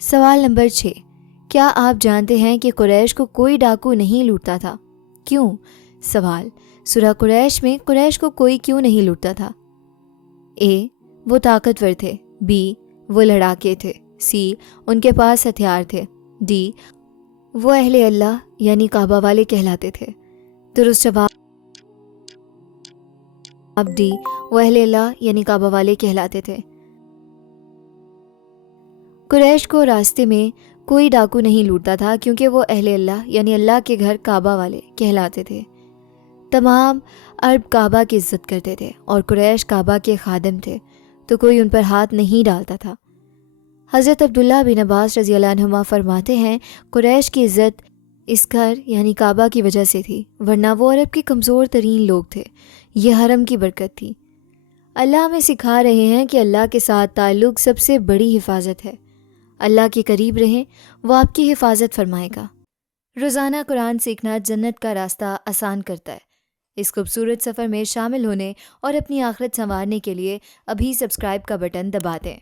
سوال نمبر 6، کیا آپ جانتے ہیں کہ قریش کو کوئی ڈاکو نہیں لوٹتا تھا؟ کیوں؟ سوال، سورہ قریش میں قریش کو کوئی کیوں نہیں لوٹتا تھا؟ اے، وہ طاقتور تھے، بی، وہ لڑاکے تھے، سی، ان کے پاس ہتھیار تھے، ڈی، وہ اہل اللہ یعنی کعبہ والے کہلاتے تھے۔ درست جواب ڈی، وہ اہل اللہ یعنی کعبہ والے کہلاتے تھے۔ قریش کو راستے میں کوئی ڈاکو نہیں لوٹتا تھا کیونکہ وہ اہل اللہ یعنی اللہ کے گھر کعبہ والے کہلاتے تھے۔ تمام عرب کعبہ کی عزت کرتے تھے اور قریش کعبہ کے خادم تھے، تو کوئی ان پر ہاتھ نہیں ڈالتا تھا۔ حضرت عبداللہ بن عباس رضی اللہ عنہما فرماتے ہیں، قریش کی عزت اس گھر یعنی کعبہ کی وجہ سے تھی، ورنہ وہ عرب کے کمزور ترین لوگ تھے۔ یہ حرم کی برکت تھی۔ اللہ ہمیں سکھا رہے ہیں کہ اللہ کے ساتھ تعلق سب سے بڑی حفاظت ہے۔ اللہ کے قریب رہیں، وہ آپ کی حفاظت فرمائے گا۔ روزانہ قرآن سیکھنا جنت کا راستہ آسان کرتا ہے۔ اس خوبصورت سفر میں شامل ہونے اور اپنی آخرت سنوارنے کے لیے ابھی سبسکرائب کا بٹن دبا دیں۔